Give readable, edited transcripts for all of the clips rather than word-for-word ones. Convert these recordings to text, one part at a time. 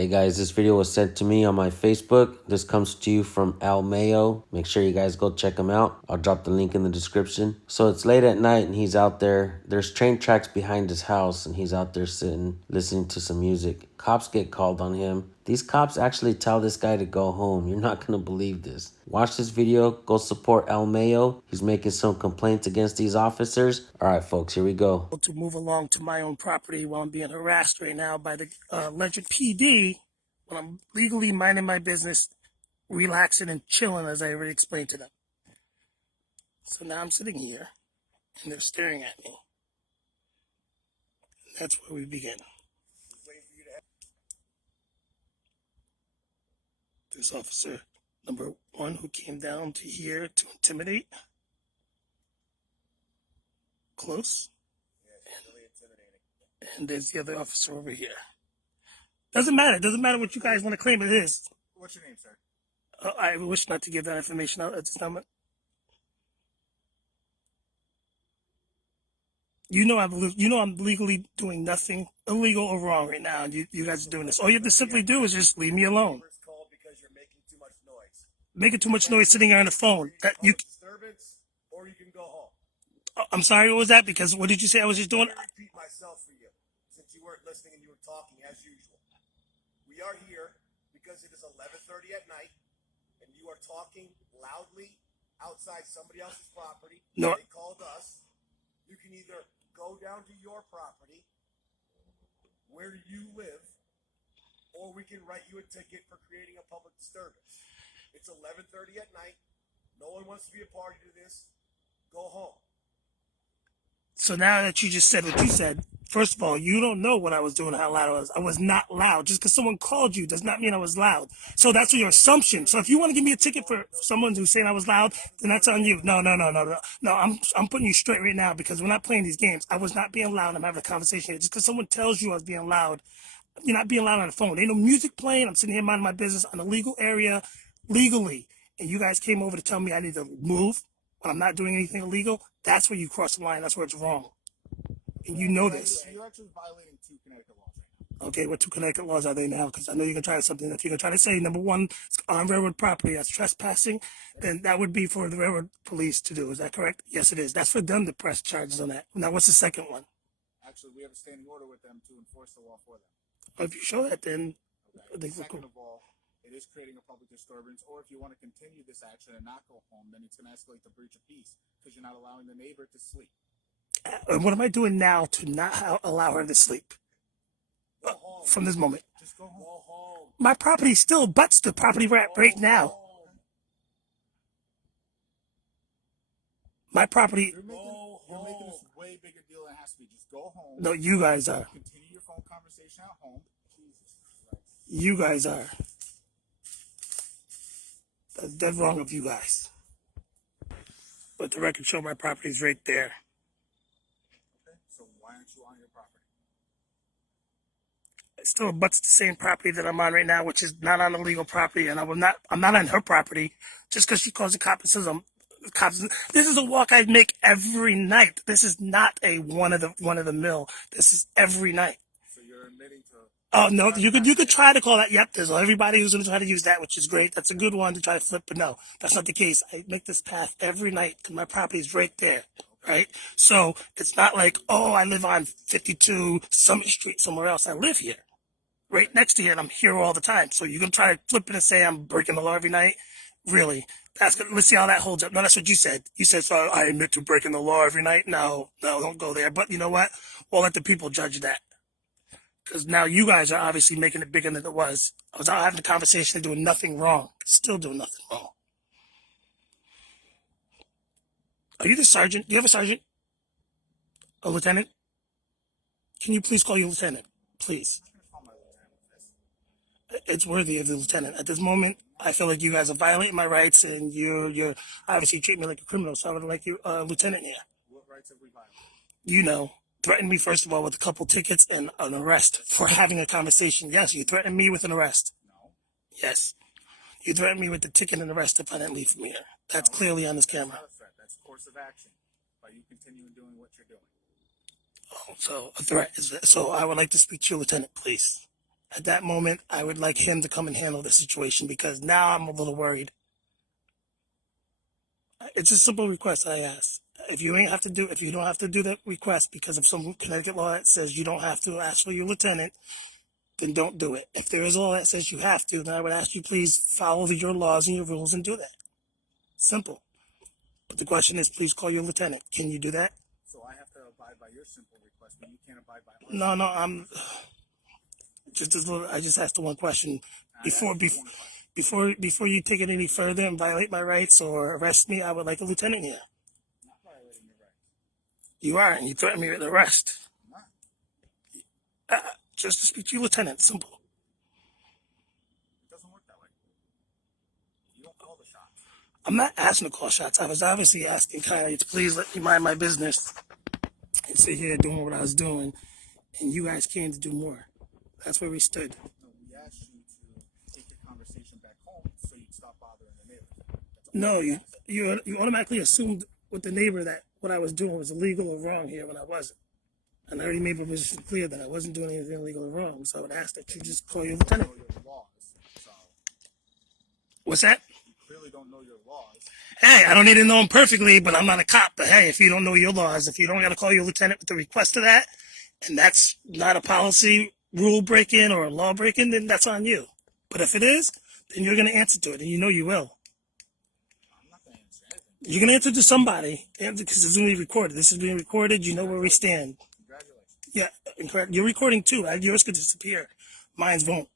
Hey guys, this video was sent to me on my Facebook. This comes to you from Al Mayo. Make sure you guys go check him out. I'll drop the link in the description. So it's late at night and he's out there. There's train tracks behind his house and he's out there sitting, listening to some music. Cops get called on him. These cops actually tell this guy to go home. You're not gonna believe this. Watch this video. Go support Al Mayo. He's making some complaints against these officers. All right, folks, here we go. To move along to my own property while I'm being harassed right now by the Ledyard PD when I'm legally minding my business, relaxing and chilling, as I already explained to them. So now I'm sitting here and they're staring at me. That's where we begin. This officer, number one, who came down to here to intimidate. Close. And there's the other officer over here. Doesn't matter. Doesn't matter what you guys want to claim it is. What's your name, sir? I wish not to give that information out at this moment. You know I'm legally doing nothing illegal or wrong right now, and you guys are doing this. All you have to simply do is just leave me alone. Because you're making too much noise. Making too much noise sitting here on the phone. That you disturbance, or you can go home. I'm sorry. What was that? Because what did you say I was just doing? I repeat myself for you, since you weren't listening and you were talking as usual. We are here because it is 11:30 at night, and you are talking loudly outside somebody else's property. No. They called us. You can either go down to your property, where you live, or we can write you a ticket for creating a public disturbance. It's 11:30 at night. No one wants to be a party to this. Go home. So now that you just said what you said, first of all, you don't know what I was doing, how loud I was. I was not loud. Just because someone called you does not mean I was loud. So that's your assumption. So if you want to give me a ticket for someone who's saying I was loud, then that's on you. No. No, I'm putting you straight right now because we're not playing these games. I was not being loud. I'm having a conversation here. Just because someone tells you I was being loud, you're not being loud on the phone. There ain't no music playing. I'm sitting here minding my business on a legal area, legally. And you guys came over to tell me I need to move when I'm not doing anything illegal. That's where you cross the line. That's where it's wrong. And you know this. You're actually violating 2 Connecticut laws right now. Okay, what 2 Connecticut laws are they now? Because I know you're going to try something. If you're going to try to say, number one, on railroad property, that's trespassing, then that would be for the railroad police to do. Is that correct? Yes, it is. That's for them to press charges on that. Now, what's the second one? Actually, we have a standing order with them to enforce the law for them. Well, if you show that, then I think we're Second cool. of all, it is creating a public disturbance, or if you want to continue this action and not go home, then it's going to escalate to breach of peace because you're not allowing the neighbor to sleep. And what am I doing now to not allow her to sleep? Go home. From this moment. Just go home. Go home. My property still butts the property right now. My property. You're making this way bigger deal than it has to be. Just go home. No, you guys are. Continue your phone conversation at home. Jesus Christ. You guys are. That's dead wrong of you guys. But the record show my property is right there. Okay, so why aren't you on your property? It still abuts the same property that I'm on right now, which is not on the legal property, and I'm not on her property just because she calls the cops and says I'm cops. This is a walk I make every night. This is not a one of the mill. This is every night. So you're admitting to. Oh no, you could try to call that. Yep, there's everybody who's going to try to use that, which is great. That's a good one to try to flip, but no, that's not the case. I make this path every night because my property is right there, right? So it's not like, oh, I live on 52 Summit Street somewhere else. I live here, right next to here, and I'm here all the time. So you're going to try to flip it and say I'm breaking the law every night? Really? That's good. Let's see how that holds up. No, that's what you said. You said, so I admit to breaking the law every night? No, don't go there. But you know what? We'll let the people judge that. Because now you guys are obviously making it bigger than it was. I was out having a conversation and doing nothing wrong. Still doing nothing wrong. Are you the sergeant? Do you have a sergeant? A lieutenant? Can you please call your lieutenant? Please. It's worthy of the lieutenant. At this moment, I feel like you guys are violating my rights and you're obviously treating me like a criminal. So I would like you, lieutenant here. What rights have we violated? You know. Threatened me, first of all, with a couple tickets and an arrest for having a conversation. Yes, you threatened me with an arrest. No. Yes. You threatened me with the ticket and arrest if I didn't leave from here. That's clearly on this camera. That's not a threat. That's course of action. By you continuing doing what you're doing. Oh, so a threat is that. So I would like to speak to your lieutenant, please. At that moment, I would like him to come and handle the situation because now I'm a little worried. It's a simple request I ask. If you don't have to do that request because of some Connecticut law that says you don't have to ask for your lieutenant, then don't do it. If there is a law that says you have to, then I would ask you please follow your laws and your rules and do that. Simple. But the question is, please call your lieutenant. Can you do that? So I have to abide by your simple request, but you can't abide by ours. No, I'm just as little. I just asked the one question before you take it any further and violate my rights or arrest me. I would like a lieutenant here. I'm not violating your rights. You are, and you threaten me with arrest. I'm not. Just to speak to your lieutenant. Simple. It doesn't work that way. You don't call the shots. I'm not asking to call shots. I was obviously asking kindly to please let me mind my business and sit here doing what I was doing, and you guys came to do more. That's where we stood. No, we asked you to take your conversation back home so you'd stop bothering the neighbors. No, you automatically assumed with the neighbor that what I was doing was illegal or wrong here when I wasn't. And I already made my position clear that I wasn't doing anything illegal or wrong. So I would ask that you just call your lieutenant. You don't know your laws, so What's that? you clearly don't know your laws. Hey, I don't need to know them perfectly, but I'm not a cop. But hey, if you don't know your laws, if you don't got to call your lieutenant with the request of that, and that's not a policy rule breaking or a law breaking, then that's on you. But if it is, then you're going to answer to it, and you know you will. I'm not going to answer anything. You're going to answer to somebody because it's going to be recorded. This is being recorded. You know where we stand. Congratulations. Yeah, incorrect. You're recording too. Yours could disappear. Mine's won't.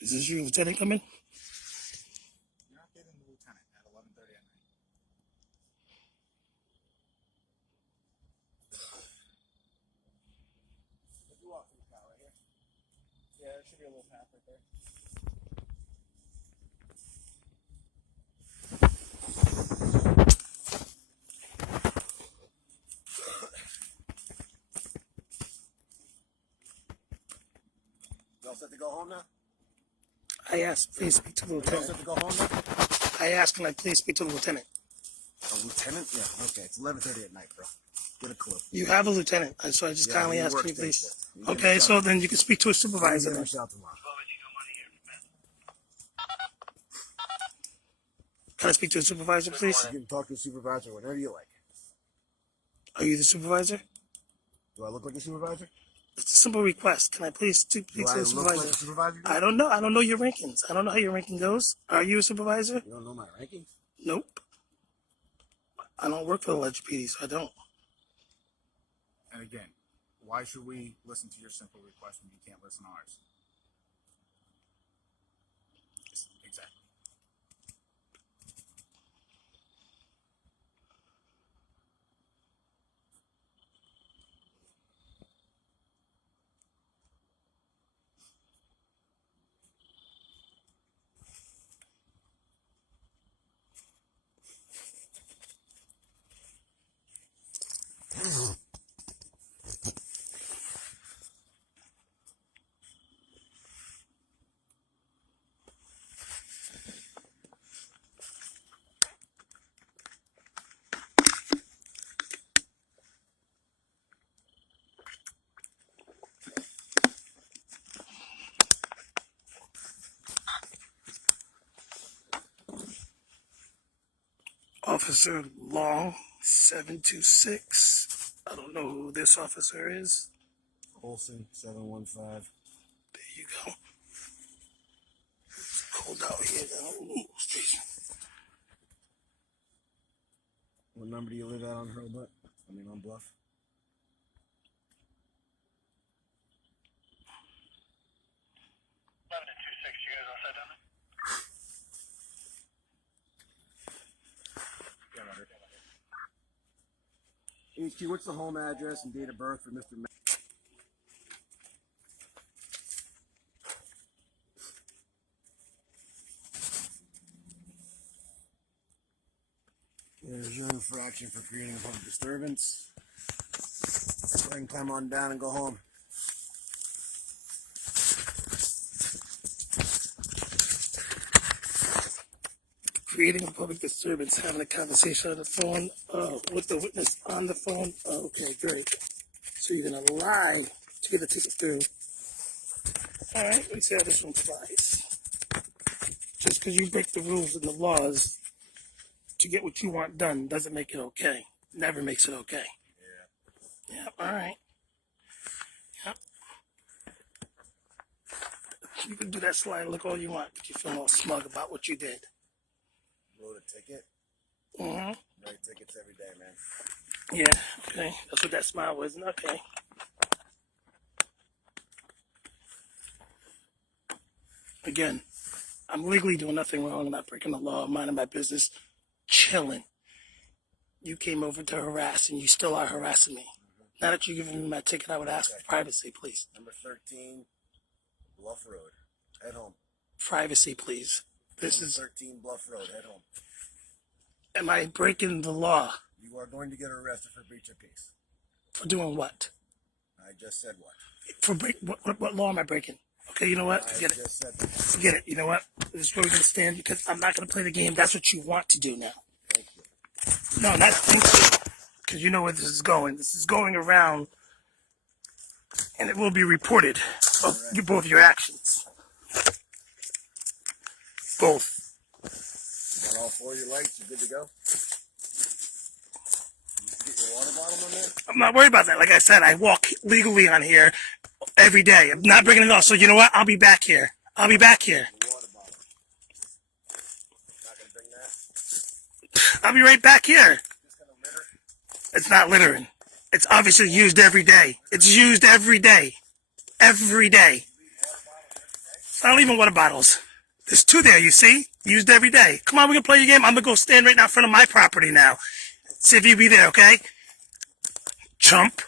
Is this your lieutenant coming? You're not getting the lieutenant at 11:30 at night. What do you want from the car right here? Yeah, there should be a little path right there. You all set to go home now? I asked, please speak to the You all lieutenant. set to go home now? I asked, can I please speak to the lieutenant? A lieutenant? Yeah, okay. It's 11:30 at night, bro. Get a clue. You have a lieutenant, so I just Yeah, kindly he ask, works can you day please? shift. You get Okay, him so shot. then you can speak to a You supervisor. get him Then. shot tomorrow. Can I speak to a supervisor, please? You can talk to a supervisor whenever you like. Are you the supervisor? Do I look like a supervisor? It's a simple request. Can I please speak Do to I the look supervisor? like a supervisor? I don't know. I don't know your rankings. I don't know how your ranking goes. Are you a supervisor? You don't know my rankings? Nope. I don't work for the Ledyard PD, so I don't. And again, why should we listen to your simple request when you can't listen to ours? Exactly. Officer Long, 726. I don't know who this officer is. Olson, 715. There you go. It's cold out here now. Ooh, jeez. What number do you live at on Hurlbutt? On Bluff? HQ, what's the home address and date of birth for Mr. infraction for creating a public disturbance. Go ahead and climb on down and go home. Creating a public disturbance, having a conversation on the phone, with the witness on the phone. Okay, great. So you're gonna lie to get the ticket through. All right, let's see how this one flies. Just because you break the rules and the laws to get what you want done doesn't make it okay. Never makes it okay. Yeah. Yeah. All right. Yep. You can do that slide look all you want, but you feel all smug about what you did. Wrote a ticket. Mm-hmm. Write tickets every day, man. Yeah, okay. That's what that smile was. Okay. Again, I'm legally doing nothing wrong. I'm not breaking the law. I'm minding my business. Chilling. You came over to harass, and you still are harassing me. Now that you're giving me my ticket, I would ask for privacy, please. Number 13, Bluff Road. Head home. Privacy, please. This Number is... 13, Bluff Road. Head home. Am I breaking the law? You are going to get arrested for breach of peace. For doing what? I just said what? For what law am I breaking? Okay, you know what? Forget it. Just said that. Forget it. You know what? This is where we're going to stand because I'm not going to play the game. That's what you want to do now. Thank you. No, not thank you. Because you know where this is going. This is going around and it will be reported. Both your actions. Both. You got all 4 of your lights? You good to go? You get your water bottle in there? I'm not worried about that. Like I said, I walk legally on here every day. I'm not breaking it off. So you know what? I'll be back here. I'll be back here. The water bottle. Not going to bring that? I'll be right back here. Just going to litter? It's not littering. It's obviously used every day. It's used every day. Every day. It's not even water bottles. There's 2 there, you see? Used every day. Come on, we're going to play your game. I'm going to go stand right now in front of my property now. See if you be there, okay? Chump.